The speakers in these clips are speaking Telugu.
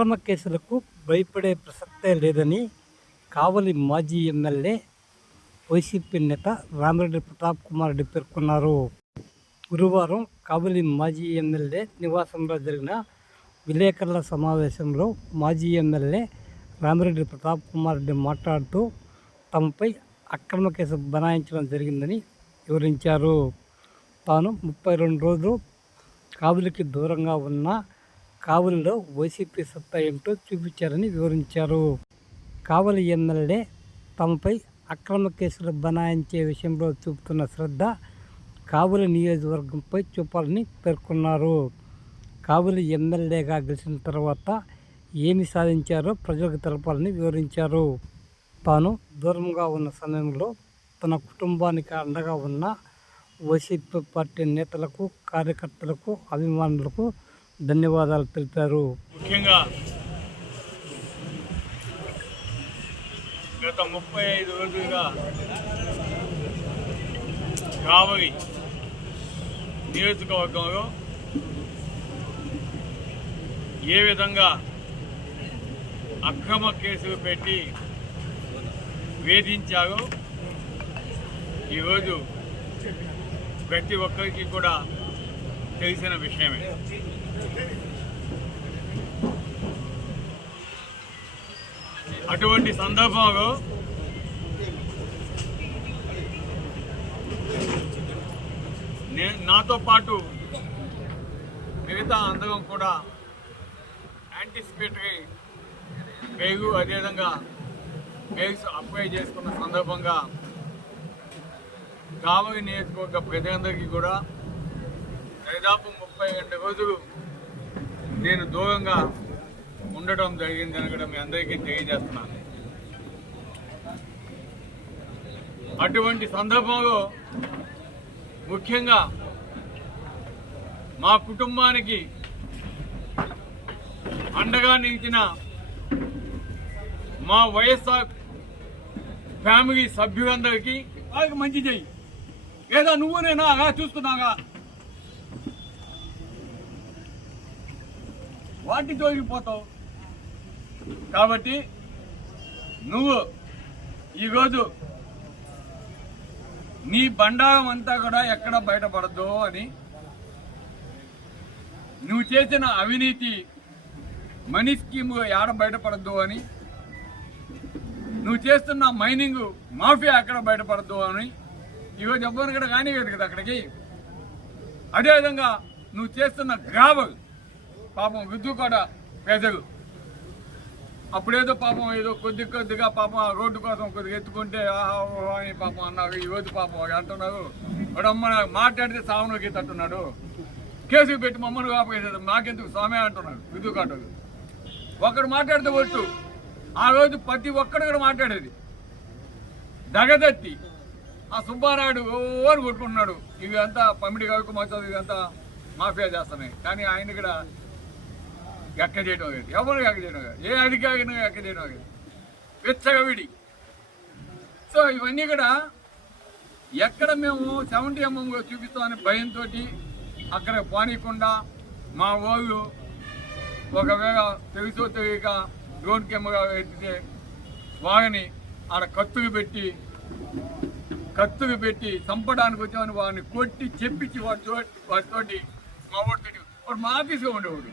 అక్రమ కేసులకు భయపడే ప్రసక్తే లేదని కావలి మాజీ ఎమ్మెల్యే వైసీపీ నేత రామిరెడ్డి ప్రతాప్ కుమార్ రెడ్డి పేర్కొన్నారు. గురువారం కావలి మాజీ ఎమ్మెల్యే నివాసంలో జరిగిన విలేకరుల సమావేశంలో మాజీ ఎమ్మెల్యే రామిరెడ్డి ప్రతాప్ కుమార్ రెడ్డి మాట్లాడుతూ తమపై అక్రమ కేసు బనాయించడం జరిగిందని వివరించారు. తాను ముప్పై రెండు రోజులు కావలికి దూరంగా ఉన్న కావలిలో వైసీపీ సత్తా ఏమిటో చూపించారని వివరించారు. కావలి ఎమ్మెల్యే తమపై అక్రమ కేసులు బనాయించే విషయంలో చూపుతున్న శ్రద్ధ కావలి నియోజకవర్గంపై చూపాలని పేర్కొన్నారు. కావులి ఎమ్మెల్యేగా గెలిచిన తర్వాత ఏమి సాధించారో ప్రజలకు తెలపాలని వివరించారు. తాను దూరంగా ఉన్న సమయంలో తన కుటుంబానికి అండగా ఉన్న వైసీపీ పార్టీ నేతలకు కార్యకర్తలకు అభిమానులకు ధన్యవాదాలు తెలిపారు. ముఖ్యంగా గత ముప్పై ఐదు రోజులుగా కావలి నియోజకవర్గంలో ఏ విధంగా అక్రమ కేసులు పెట్టి వేధించారో ఈరోజు ప్రతి ఒక్కరికి కూడా తెలిసిన విషయమే. అటువంటి సందర్భంలో నేను నాతో పాటు మిగతా అందరం కూడా యాంటిసిపేటరీ పేరు అదేవిధంగా పేర్స్ అప్లై చేసుకున్న సందర్భంగా కావలి నియోజకవర్గ ప్రజలందరికీ కూడా దాదాపు ముప్పై రెండు రోజులు నేను దూరంగా ఉండటం జరిగింది కూడా మీ అందరికీ తెలియజేస్తున్నాను. అటువంటి సందర్భంలో ముఖ్యంగా మా కుటుంబానికి అండగా నిలిచిన మా వైఎస్ఆర్ ఫ్యామిలీ సభ్యులందరికీ వాళ్ళకి మంచి చెయ్యి. లేదా నువ్వు నేనా? అలా చూస్తున్నాగా వాటి తొలగిపోతావు కాబట్టి నువ్వు ఈరోజు నీ బండారం అంతా కూడా ఎక్కడ బయటపడద్దు అని నువ్వు చేసిన అవినీతి మనీ స్కీమ్ ఎక్కడ బయటపడద్దు అని నువ్వు చేస్తున్న మైనింగ్ మాఫియా ఎక్కడ బయటపడద్దు అని ఈరోజు ఎవ్వరు కూడా కానీ కదా అక్కడికి. అదేవిధంగా నువ్వు చేస్తున్న గ్రావల్ పాపం విద్దు కూడా పేదలు. అప్పుడేదో పాపం ఏదో కొద్ది కొద్దిగా పాపం ఆ రోడ్డు కోసం కొద్దిగా ఎత్తుకుంటే ఆహా, అని పాపం అన్నారు ఈ రోజు పాపం వాడు అంటున్నారు. వాడమ్మ మాట్లాడితే సావును గీత అంటున్నాడు. కేసుకు పెట్టి మమ్మల్ని కాపేసేది మాకెందుకు స్వామి అంటున్నాడు విద్యుకాటలు ఒకడు మాట్లాడితే ఒట్టు. ఆ రోజు ప్రతి ఒక్కడు కూడా మాట్లాడేది. దగదత్తి. ఆ సుబ్బారాయుడు ఓరు అని కొట్టుకుంటున్నాడు. ఇవి అంతా పమిడి కవికు మొత్తం ఇదంతా మాఫియా చేస్తున్నాయి. కానీ ఆయన కూడా ఎక్క చేయడం కాదు ఎవరు ఎక్క చేయడం కాదు ఏ అధికారిని ఎక్క చేయడం కాదు వెచ్చగా విడి సో ఇవన్నీ కూడా ఎక్కడ మేము సెవెంటీ ఎంఎంగా చూపిస్తామని భయంతో అక్కడ పోనీయకుండా మా వాళ్ళు ఒకవేళ తెలుసో తెలియక డ్రోన్ కెమెరా ఎత్తితే వాగని ఆడ కత్తులు పెట్టి కత్తులు పెట్టి చంపడానికి వచ్చామని వాడిని కొట్టి చెప్పించి వాడితో వాటితోటి మా వాడితో వాడు మా ఆఫీస్లో ఉండేవాడు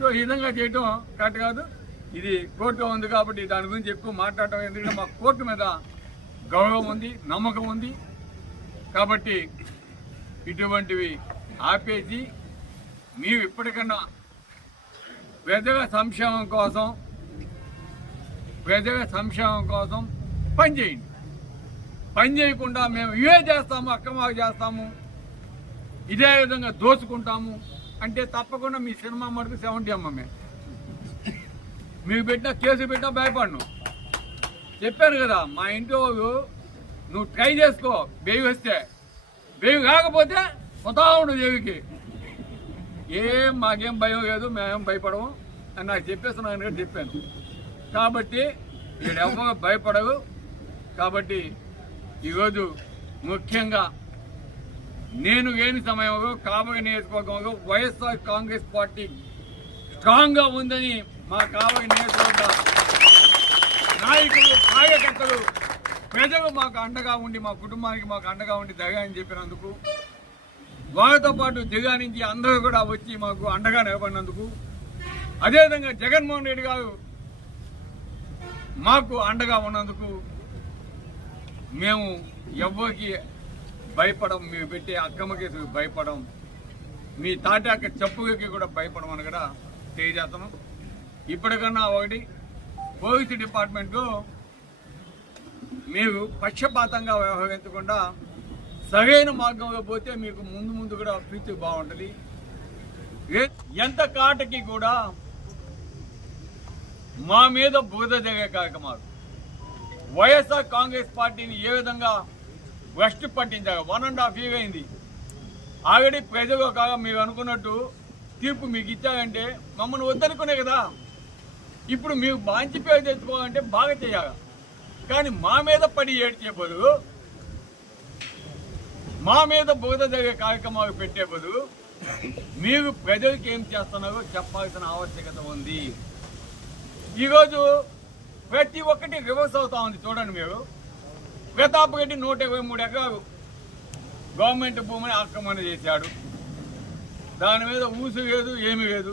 సో ఈ విధంగా చేయటం కరెక్ట్ కాదు. ఇది కోర్టు ఉంది కాబట్టి దాని గురించి ఎక్కువ మాట్లాడటం ఎందుకంటే మా కోర్టు మీద గౌరవం ఉంది నమ్మకం ఉంది. కాబట్టి ఇటువంటివి ఆపేసి మేము ఇప్పటికన్నా ప్రజల సంక్షేమం కోసం ప్రజల సంక్షేమం కోసం పనిచేయండి పని చేయకుండా మేము ఇవే చేస్తాము అక్రమాలు చేస్తాము. ఇదే విధంగా దోచుకుంటాము. అంటే తప్పకుండా మీ సినిమా మటుకు సెవెంటీ అమ్మమే. మీకు పెట్టిన కేసు పెట్టినా భయపడను. చెప్పాను కదా మా ఇంటి వాళ్ళు నువ్వు ట్రై చేసుకో బేవి వస్తే. బేవి కాకపోతే పోతా ఉండు దేవికి ఏం మాకేం భయం లేదు మేమేం భయపడము. అని నాకు చెప్పేస్తున్నాను కూడా చెప్పాను. కాబట్టి ఇక్కడ ఎవరు భయపడవు కాబట్టి ఈరోజు ముఖ్యంగా నేను లేని సమయంలో కాబోయే నియోజకవర్గంలో వైఎస్ఆర్ కాంగ్రెస్ పార్టీ స్ట్రాంగ్గా ఉందని మా కాబోయే నియోజకవర్గ నాయకులు కార్యకర్తలు ప్రజలు మాకు అండగా ఉండి మా కుటుంబానికి మాకు అండగా ఉండి దగా అని చెప్పినందుకు వారితో పాటు దిగా నుంచి అందరూ కూడా వచ్చి మాకు అండగా నిలబడినందుకు అదేవిధంగా జగన్మోహన్ రెడ్డి గారు మాకు అండగా ఉన్నందుకు మేము ఎవ్వరికి భయపడం మేము పెట్టే అక్కమ్మకి భయపడం మీ తాటాక చెప్పులకి కూడా భయపడమని కూడా తెలియజేస్తున్నాం ఇప్పటికన్నా ఒకటి పోలీసు డిపార్ట్మెంట్లో మీరు పక్షపాతంగా వ్యవహరించకుండా సరైన మార్గంలో పోతే మీకు ముందు ముందు కూడా ఫ్యూచర్ బాగుంటుంది. ఎంత కాటకి కూడా మా మీద బురద జరిగే కార్యక్రమాలు. వైఎస్ఆర్ కాంగ్రెస్ పార్టీని ఏ విధంగా వెస్ట్ పట్టించారు వన్ అండ్ హాఫ్ ఇయర్ అయింది. ఆల్రెడీ ప్రజలు కాగా మీరు అనుకున్నట్టు తీర్పు మీకు ఇచ్చారంటే మమ్మల్ని వద్దనుకునే కదా. ఇప్పుడు మీరు మంచి పేరు తెచ్చుకోవాలంటే బాగా చేయాలి. కానీ మా మీద పడి ఏడ్చే బదులు మా మీద బోధ జరిగే కార్యక్రమాలు పెట్టే బదులు మీరు ప్రజలకు ఏం చేస్తున్నారో చెప్పాల్సిన ఆవశ్యకత ఉంది. ఈరోజు ప్రతి ఒక్కటి రివర్స్ అవుతా ఉంది. చూడండి మీరు. ప్రతాప్ రెడ్డి నూట ఇరవై మూడు ఎకరాలు గవర్నమెంట్ భూమిని ఆక్రమణ చేశాడు. దాని మీద ఊసు లేదు ఏమీ లేదు.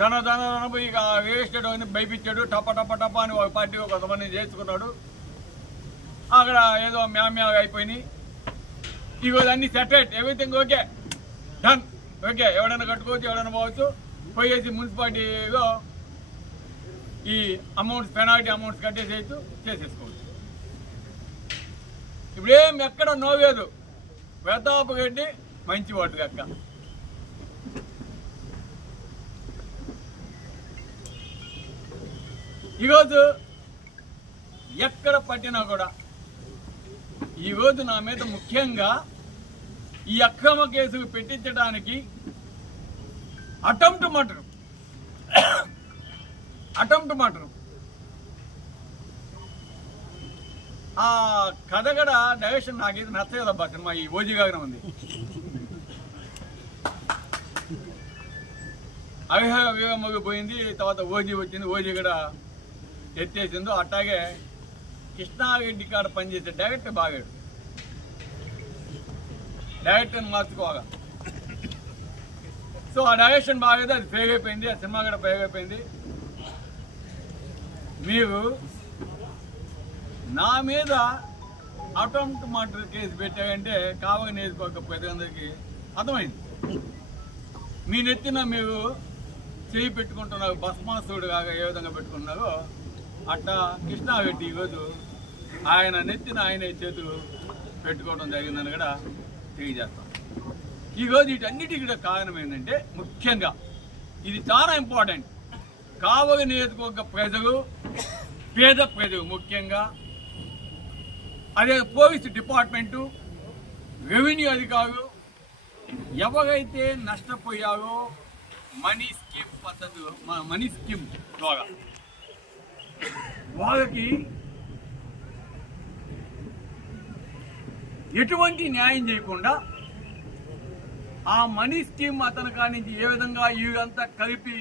ధన ధన ధన పోయి ఇక రియల్ ఎస్టేట్ అని భయపించాడు టప టప టప అని ఒక పార్టీ కొంతమంది చేసుకున్నాడు అక్కడ ఏదో మ్యామ్యాగా అయిపోయినాయి. ఇవాళ అన్ని సెటరేట్ ఎవ్రీథింగ్ ఓకే డన్ ఓకే ఎవడైనా కట్టుకోవచ్చు ఎవడైనా పోవచ్చు. పోయేసి మున్సిపాలిటీలో ఈ అమౌంట్స్ పెనాల్టీ అమౌంట్స్ కట్టేసేయచ్చు చేసేసుకోవచ్చు. ఇప్పుడేం ఎక్కడ నోవేదు. ప్రతాప్ రెడ్డి మంచి వాటి లెక్క. ఈరోజు ఎక్కడ పట్టినా కూడా ఈరోజు నా మీద ముఖ్యంగా ఈ అక్రమ కేసులు పెట్టించడానికి అటెంప్ట్ మటరు అటెంప్ట్ మటరు ఆ కథ కూడా డైరెక్షన్ నాకు ఇది నచ్చలేదబ్బా సినిమా. ఈ ఓజీ గానే ఉంది. అవిహ వివేమగు పోయింది తర్వాత ఓజీ వచ్చింది. ఓజీ కూడా ఎత్తేసిందో. అట్టాగే కృష్ణారెడ్డి కాడ పనిచేసే డైరెక్టర్ బాగాడు. డైరెక్టర్ని మార్చుకోగా సో ఆ డైరెక్షన్ బాగేది అది ఫెయిల్ అయిపోయింది. ఆ సినిమా కూడా ఫెయిల్ అయిపోయింది. మీరు నా మీద అటెంప్ట్ మర్డర్ కేసు పెట్టాయంటే కావని నేర్చుకోక ప్రజలందరికీ అర్థమైంది. మీ నెత్తిన మీరు చేయి పెట్టుకుంటున్నారు భస్మాసుడు కాగా ఏ విధంగా పెట్టుకున్నారో అట్లా కృష్ణారెడ్డి ఈరోజు ఆయన నెత్తిన ఆయన చేతులు పెట్టుకోవడం జరిగిందని కూడా తెలియజేస్తాం. ఈరోజు వీటన్నిటికీ కూడా కారణం ఏంటంటే ముఖ్యంగా ఇది చాలా ఇంపార్టెంట్. కావలి నియోజకవర్గ ప్రజలు పేద ప్రజలు ముఖ్యంగా అదే పోలీస్ డిపార్ట్మెంటు రెవెన్యూ అధికారులు ఎవరైతే నష్టపోయారో మనీ స్కీమ్ పద్ధతి మనీ స్కీమ్ ద్వారా. వాళ్ళకి ఎటువంటి న్యాయం చేయకుండా ఆ మనీ స్కీమ్ అతని కానీ ఏ విధంగా ఇవంతా కలిపి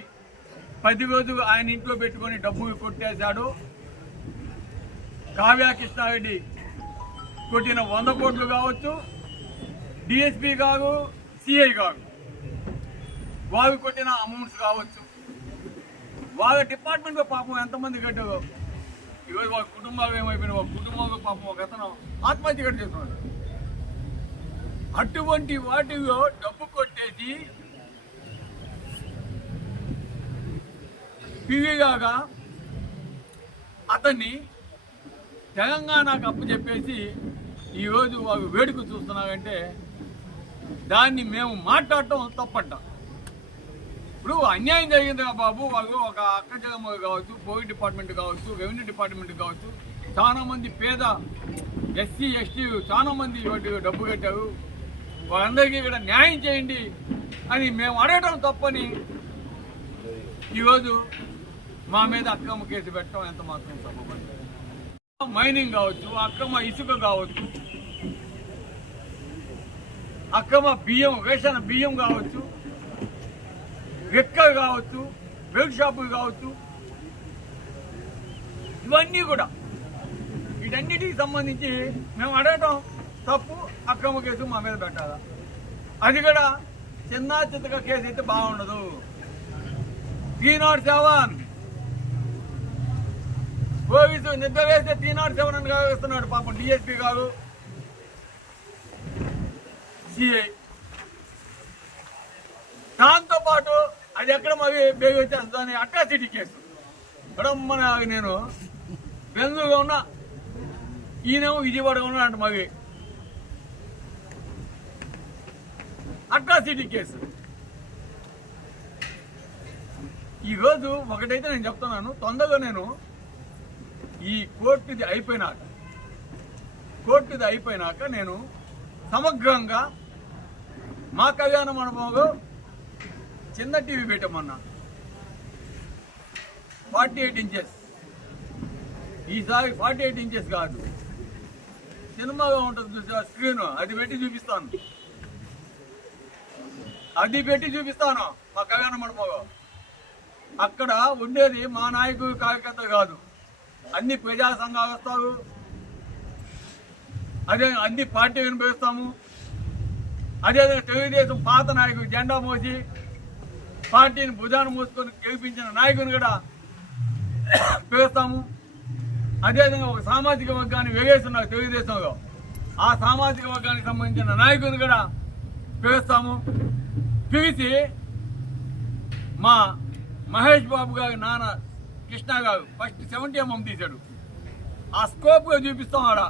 పది రోజులు ఆయన ఇంట్లో పెట్టుకొని డబ్బులు కొట్టేశాడు. కావ్య కృష్ణారెడ్డి కొట్టిన వంద కోట్లు కావచ్చు డిఎస్పీ కాదు సిఐ కాదు. వాళ్ళు కొట్టిన అమౌంట్స్ కావచ్చు. వాళ్ళ డిపార్ట్మెంట్లో పాపం ఎంతమంది కట్టారు ఈరోజు వాళ్ళ కుటుంబాలు ఏమైపోయినా వాళ్ళ కుటుంబంలో పాపం ఒక అతను ఆత్మహత్య కట్టు చేస్తున్నాడు అటువంటి వాటిలో డబ్బు కొట్టేసి పివిగాగా అతన్ని తెలంగాణకు అప్పు చెప్పేసి ఈరోజు వాళ్ళు వేడుక చూస్తున్నారంటే దాన్ని మేము మాట్లాడటం తప్పంట. ఇప్పుడు అన్యాయం జరిగింది బాబు వాళ్ళు ఒక అక్క జగమ్మ కావచ్చు పోలీస్ డిపార్ట్మెంట్ కావచ్చు రెవెన్యూ డిపార్ట్మెంట్ కావచ్చు చాలామంది పేద ఎస్సీ ఎస్టీ చాలా మంది డబ్బు కట్టారు. వాళ్ళందరికీ ఇక్కడ న్యాయం చేయండి అని మేము అడగటం తప్పని ఈరోజు మా మీద అక్రమ కేసు పెట్టడం ఎంత మాత్రం తప్పబడి మైనింగ్ కావచ్చు అక్రమ ఇసుక కావచ్చు అక్రమ బియ్యం రేషన్ బియ్యం కావచ్చు రెక్కలు కావచ్చు బెల్ట్ షాపులు కావచ్చు ఇవన్నీ కూడా. వీటన్నిటికి సంబంధించి మేము అడగటం తప్పు అక్రమ కేసు మా మీద పెట్టాలా? అది కూడా చిన్న చిత్తగా కేసు అయితే బాగుండదు. Three not seven. పోలీసు నిద్ర వేస్తే తీనాడు సెవెన్ అని వేస్తున్నాడు పాపం డిఎస్పీ గారు. సిఐ. దాంతో పాటు అది ఎక్కడ మరి బేగి వచ్చేస్తుంది దాని అట్రాసిటీ కేసు. మన నేను బెంగళూరుగా ఉన్నా ఈయనేమో విజయవాడగా ఉన్నా అంట మరి. Atrocity case. ఈరోజు ఒకటైతే నేను చెప్తున్నాను. తొందరగా నేను ఈ కోర్టుది అయిపోయినాక కోర్టుది అయిపోయినాక నేను సమగ్రంగా మా కళ్యాణ మండపంలో చిన్న టీవీ పెట్టమన్నా. Forty eight inches. ఈసారి ఫార్టీ ఎయిట్ ఇంచెస్ కాదు. సినిమాగా ఉంటుంది చూసా స్క్రీన్? అది పెట్టి చూపిస్తాను. అది పెట్టి చూపిస్తాను మా కళ్యాణ మండపంలో. అక్కడ ఉండేది మా నాయకుడు కార్యకర్త కాదు. అన్ని ప్రజా సంఘాలు వస్తారు. అదే అన్ని పార్టీ వినిపిస్తాము అదే తెలుగుదేశం పాత నాయకుడు జెండా మోసి పార్టీని భుజాన్ని మోసుకొని గెలిపించిన నాయకుని కూడా పిలుస్తాము. అదేవిధంగా ఒక సామాజిక వర్గాన్ని వేగేస్తున్నారు తెలుగుదేశంలో. ఆ సామాజిక వర్గానికి సంబంధించిన నాయకుని కూడా పిలుస్తాము. పిలిచి మా మహేష్ బాబు గారి నాన్న కృష్ణ గారు ఫస్ట్ సెవెంటీ ఎంఎం తీశాడు. ఆ స్కోప్ చూపిస్తాం ఆడ.